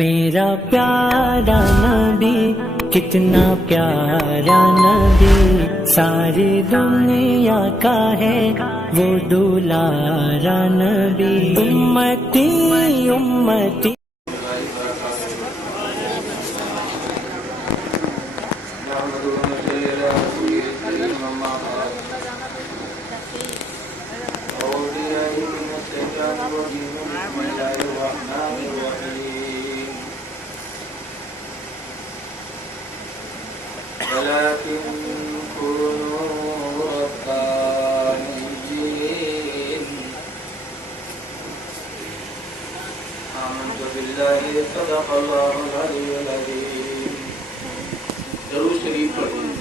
میرا پیارا نبی کتنا پیارا نبی، ساری دنیا کا ہے وہ دلارا نبی، امتی امتی۔ ولكن كونوا ربانيين آمنت بالله صدق الله العلي العظيم۔ درود شریف پڑھیں۔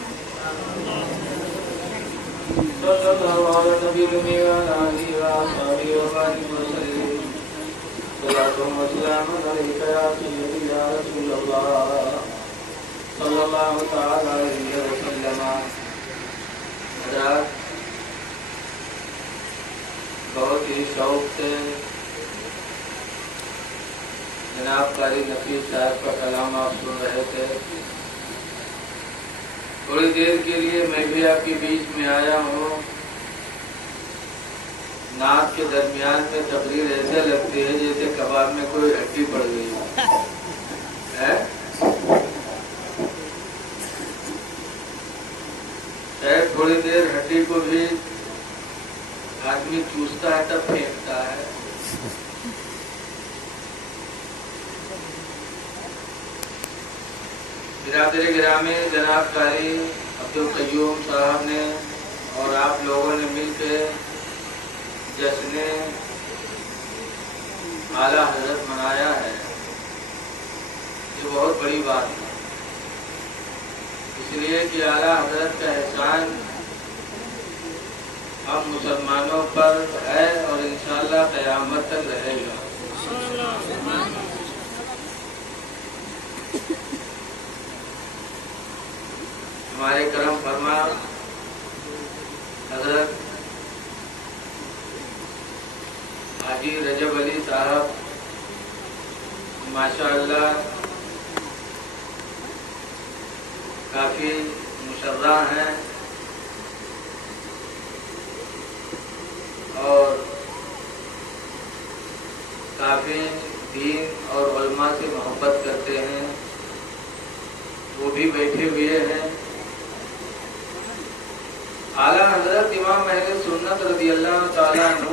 صلی اللہ علیہ نبی وعلى آلہ وصحبہ وبارک وسلم۔ صلاۃ و سلام علیک یا سیدی یا رسول اللہ صلی اللہ تعالی علیہ وسلم۔ حضرات، بہت ہی شوق سے جناب قاری نفیس صاحب کا کلام آپ سن رہے تھے۔ تھوڑی دیر کے لیے میں بھی آپ کے بیچ میں آیا ہوں۔ نعت کے درمیان میں تقریر ایسے لگتی ہے جیسے کباب میں کوئی ہڈی پڑ گئی ہے۔ تھوڑی دیر ہڈی کو بھی آدمی چوستا ہے تب پھینکتا ہے۔ برادر گرامی، جناب قاری عبدالقیوم صاحب نے اور آپ لوگوں نے مل کے جشن اعلیٰ حضرت منایا ہے، یہ بہت بڑی بات ہے، اس لیے کہ اعلیٰ حضرت کا احسان ہم مسلمانوں پر ہے اور انشاءاللہ قیامت تک رہے گا۔ ہمارے کرم فرما حضرت حاجی رجب علی صاحب ماشاءاللہ کافی مشرع ہیں اور کافی دین اور علماء سے محبت کرتے ہیں، وہ بھی بیٹھے ہوئے ہیں۔ اعلیٰ حضرت امام اہل سنت رضی اللہ تعالیٰ عنہ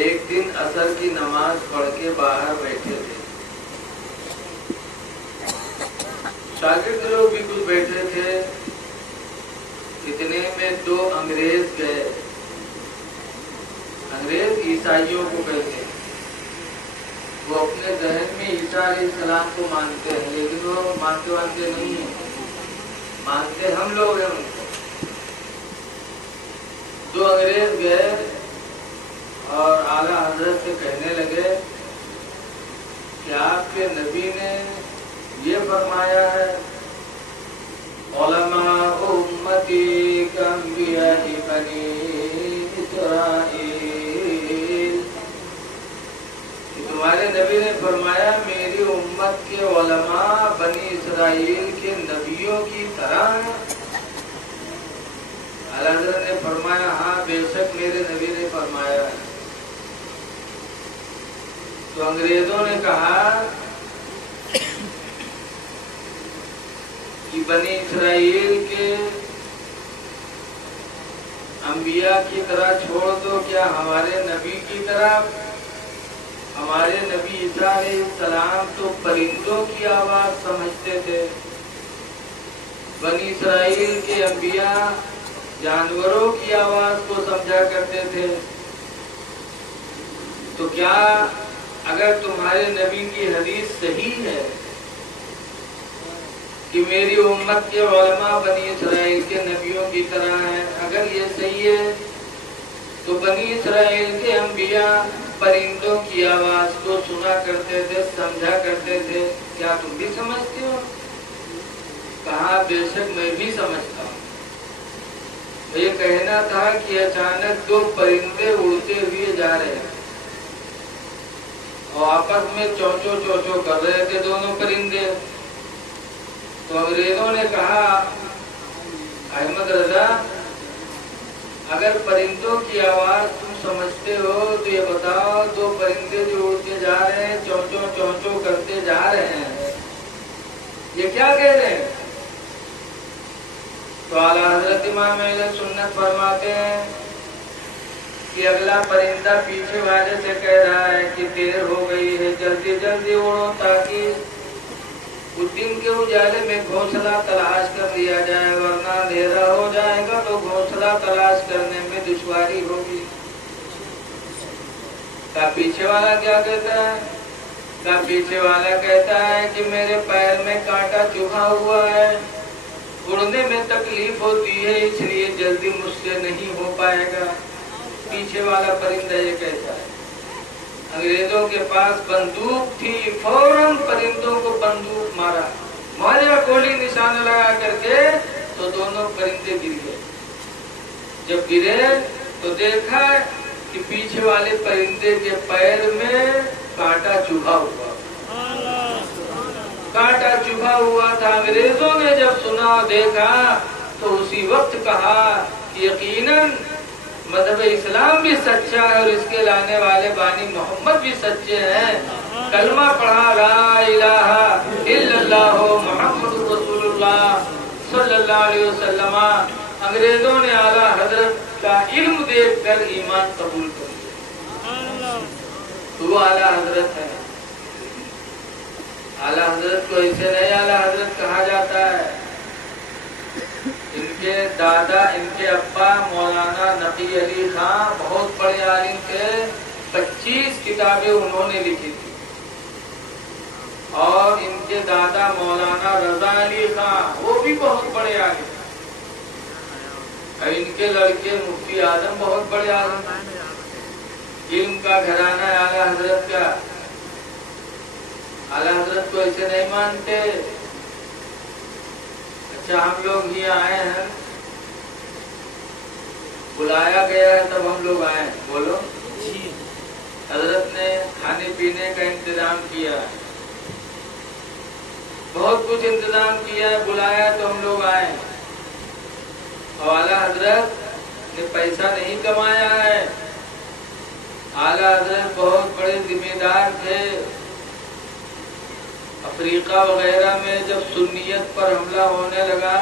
ایک دن عصر کی نماز پڑھ کے باہر بیٹھے تھے، شاگرد لوگ بھی کچھ بیٹھے تھے، اتنے میں دو انگریز گئے۔ انگریز عیسائیوں کو کہتے ہیں، وہ اپنے ذہن میں عیسیٰ علیہ السلام کو مانتے ہیں، لیکن وہ مانتے نہیں ہیں، مانتے ہم لوگ ہیں ان کو۔ دو انگریز گئے اور اعلیٰ حضرت سے کہنے لگے کہ آپ کے نبی نے یہ فرمایا ہے، علماء امتی کانبیاء بنی اسرائیل، کہ تمہارے نبی نے فرمایا میری امت کے علماء بنی اسرائیل کے نبیوں کی طرح ہیں۔ اعلیٰ حضرت نے فرمایا ہاں بے شک میرے نبی نے فرمایا ہے۔ تو انگریزوں نے کہا کہ بنی اسرائیل کے انبیاء کی طرح چھوڑ دو، کیا ہمارے نبی کی طرح؟ ہمارے نبی عیسیٰ علیہ السلام تو پرندوں کی آواز سمجھتے تھے، بنی اسرائیل کے انبیاء جانوروں کی آواز کو سمجھا کرتے تھے۔ تو کیا اگر تمہارے نبی کی حدیث صحیح ہے کہ میری امت کے علماء بنی اسرائیل کے نبیوں کی طرح ہیں، اگر یہ صحیح ہے تو بنی اسرائیل کے انبیاء پرندوں کی آواز کو سنا کرتے تھے، سمجھا کرتے تھے، کیا تم بھی سمجھتے ہو؟ کہا بے شک میں بھی سمجھتا ہوں۔ یہ کہنا تھا کہ اچانک دو پرندے اڑتے ہوئے جا رہے ہیں اور آپس میں چوچو چوچو کر رہے تھے دونوں پرندے. تو انگریزوں نے کہا احمد رضا اگر پرندوں کی آواز تم سمجھتے ہو تو یہ بتاؤ دو پرندے جو اڑتے جا رہے ہیں چونچو چونچو کرتے جا رہے ہیں یہ کیا کہہ رہے ہیں؟ تو اعلیٰ حضرت امام اہل سنت فرماتے ہیں کہ اگلا پرندہ پیچھے والے سے کہہ رہا ہے کہ دیر ہو گئی ہے جلدی جلدی اڑو تاکہ اس دن کے اجالے میں گھونسلہ تلاش کر لیا جائے ورنہ اندھیرا ہو جائے گا تو گھونسلہ تلاش کرنے میں دشواری ہوگی. کا پیچھے والا کیا کہتا ہے؟ کا پیچھے والا کہتا ہے کہ میرے پیر میں کانٹا چبھا ہوا ہے اڑنے میں تکلیف ہوتی ہے اس لیے جلدی مجھ سے نہیں ہو پائے گا. پیچھے والا پرندہ یہ کہتا ہے. انگریزوں کے پاس بندوق تھی فوراً پرندوں کو بندوق مارا گولی نشانہ لگا کر کے تو دونوں پرندے گر گئے. جب گرے تو دیکھا کہ پیچھے والے پرندے کے پیر میں کانٹا چبھا ہوا تھا. انگریزوں نے جب سنا دیکھا تو اسی وقت کہا کہ یقیناً مذہب اسلام بھی سچا ہے اور اس کے لانے والے بانی محمد بھی سچے ہیں. کلمہ پڑھا لا الہ الا اللہ محمد رسول اللہ صلی اللہ علیہ وسلم. انگریزوں نے اعلیٰ حضرت کا علم دیکھ کر ایمان قبول کر لیا. تو اعلیٰ حضرت ہے. اعلیٰ حضرت کو اسے نہیں اعلیٰ حضرت کہا جاتا ہے. ان کے دادا ان کے ابا مولانا نقی علی خان بہت بڑے عالم تھے. 25 کتابیں انہوں نے لکھی تھی. اور ان کے دادا مولانا رضا علی خان وہ بھی بہت بڑے عالم. اور ان کے لڑکے مفتی اعظم بہت بڑے عالم. علم کا گھرانہ ہے اعلیٰ حضرت کا. اعلیٰ حضرت کو ایسے نہیں مانتے. اچھا ہم لوگ یہ آئے ہیں بلایا گیا ہے تب ہم لوگ آئے ہیں. بولو حضرت نے کھانے پینے کا انتظام کیا بہت کچھ انتظام کیا ہے بلایا تو ہم لوگ آئے ہیں. اور اعلیٰ حضرت نے پیسہ نہیں کمایا ہے. اعلیٰ حضرت بہت بڑے ذمہ دار تھے. افریقہ وغیرہ میں جب سنیت پر حملہ ہونے لگا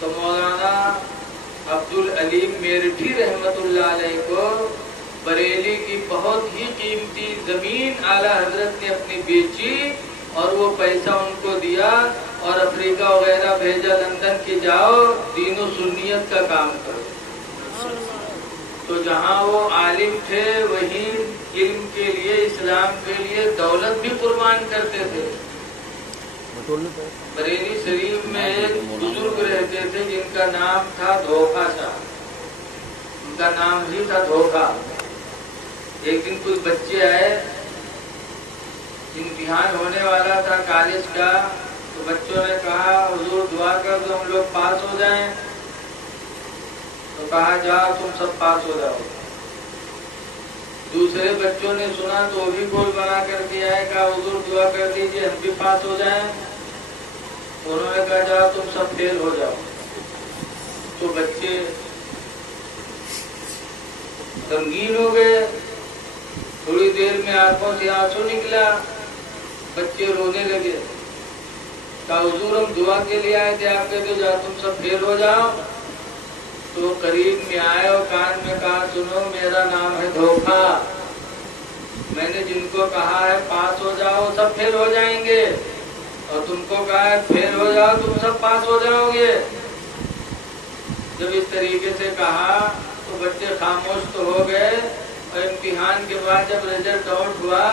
تو مولانا عبدالعلیم میرٹھی رحمت اللہ علیہ کو بریلی کی بہت ہی قیمتی زمین اعلیٰ حضرت نے اپنی بیچی اور وہ پیسہ ان کو دیا اور افریقہ وغیرہ بھیجا لندن کی جاؤ دین و سنیت کا کام کرو. تو جہاں وہ عالم تھے وہیں علم کے لیے اسلام کے لیے دولت بھی قربان کرتے تھے. بریلی شریف میں ایک بزرگ رہتے تھے جن کا نام تھا دھوکا شاہ. ان کا نام ہی تھا دھوکا. ایک دن کچھ بچے آئے امتحان ہونے والا تھا کالج کا تو بچوں نے کہا حضور دعا کر دو ہم لوگ پاس ہو جائیں. تو کہا جاؤ تم سب پاس ہو جاؤ. دوسرے بچوں نے سنا تو وہ بھی گول بنا کر دیا ہے کہا حضور دعا کر دیجئے ہم بھی پاس ہو جائیں. انہوں نے کہا جاؤ تم سب فیل ہو جاؤ. تو بچے غمگین ہو گئے. تھوڑی دیر میں آنکھوں سے آنسو نکلا. بچے رونے لگے. کہا حضور ہم دعا کے لیے آئے تھے آپ کہتے جاؤ تم سب فیل ہو جاؤ. تو قریب میں آئے اور کان میں کہا سنو میرا نام ہے دھوکا. میں نے جن کو کہا ہے پاس ہو جاؤ سب فیل ہو جائیں گے اور تم کو کہا ہے فیل ہو جاؤ تم سب پاس ہو جاؤ گے. جب اس طریقے سے کہا تو بچے خاموش تو ہو گئے اور امتحان کے بعد جب رزلٹ آؤٹ ہوا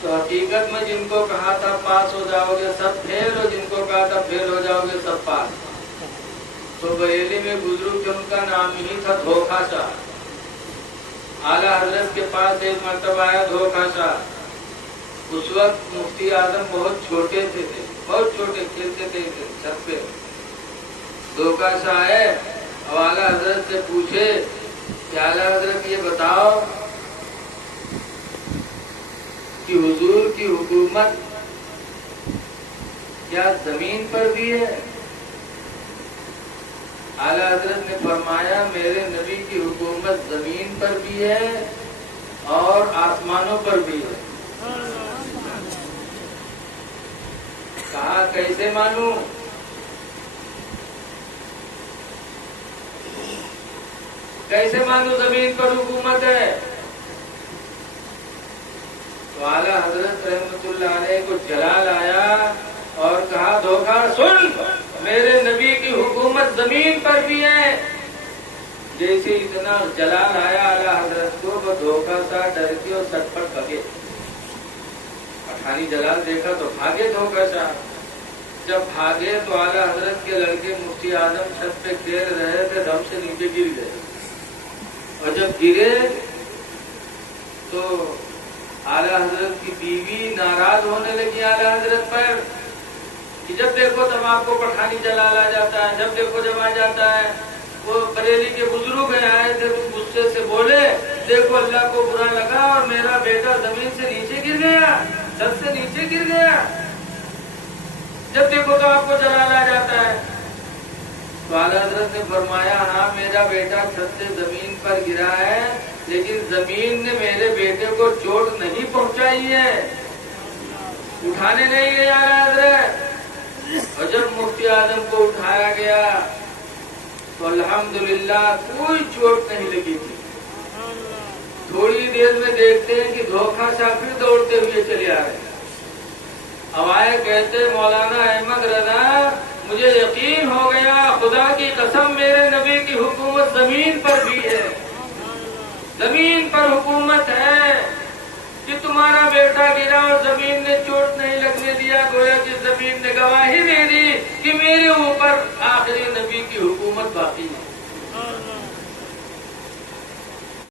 تو حقیقت میں جن کو کہا تھا پاس ہو جاؤ گے سب فیل اور جن کو کہا تھا فیل ہو جاؤ گے سب پاس. تو بریلی میں بزرگ تھے ان کا نام ہی تھا دھوکا شاہ. اعلیٰ حضرت کے پاس ایک مرتبہ آیا دھوکا شاہ. اس وقت مفتی اعظم بہت چھوٹے تھے بہت چھوٹے کھیلتے تھے چھت پہ. دھوکا شاہ آئے اور اعلیٰ حضرت سے پوچھے کہ اعلیٰ حضرت یہ بتاؤ کہ حضور کی حکومت کیا زمین پر بھی ہے؟ اعلیٰ حضرت نے فرمایا میرے نبی کی حکومت زمین پر بھی ہے اور آسمانوں پر بھی ہے۔ کہا کیسے مانوں؟ کیسے مانوں زمین پر حکومت ہے؟ تو اعلیٰ حضرت رحمت اللہ علیہ کو جلال آیا اور کہا دھوکہ سن، میرے نبی کی حکومت زمین پر بھی ہے۔ جیسے اتنا جلال آیا اعلیٰ حضرت کو، وہ دھوکہ سا ڈر کے اور سٹ پٹ بھگے۔ پٹھانی جلال دیکھا تو بھاگے دھوکہ سا۔ جب بھاگے تو اعلیٰ حضرت کے لڑکے مفتی اعظم چھت پہ کھیل رہے تھے، دم سے نیچے گر گئے، اور جب گرے تو اعلیٰ حضرت کی بیوی ناراض ہونے لگی اعلیٰ حضرت پر کہ جب دیکھو تب آپ کو پٹھانی جلال آ جاتا ہے، جب دیکھو جب آ جاتا ہے۔ وہ بریلی کے بزرگ آئے تھے، تم غصے سے بولے، دیکھو اللہ کو برا لگا اور میرا بیٹا زمین سے نیچے گر گیا، چھت سے نیچے گر گیا، جب دیکھو تو آپ کو جلال آ جاتا ہے۔ تو اعلیٰ حضرت نے فرمایا ہاں میرا بیٹا چھت سے زمین پر گرا ہے، لیکن زمین نے میرے بیٹے کو چوٹ نہیں پہنچائی ہے، اٹھانے نہیں گیا اعلیٰ حضرت۔ اور جب مفتی اعظم کو اٹھایا گیا تو الحمدللہ کوئی چوٹ نہیں لگی تھی۔ تھوڑی دیر میں دیکھتے ہیں کہ دھوکہ سا پھر دوڑتے ہوئے چلے آ رہے۔ اب آئے کہتے مولانا احمد رضا مجھے یقین ہو گیا، خدا کی قسم میرے نبی کی حکومت زمین پر بھی ہے، زمین پر حکومت ہے کہ تمہارا بیٹا گرا اور زمین نے چوٹ نہیں لگنے دیا، گویا کہ زمین نے گواہی دے دی کہ میری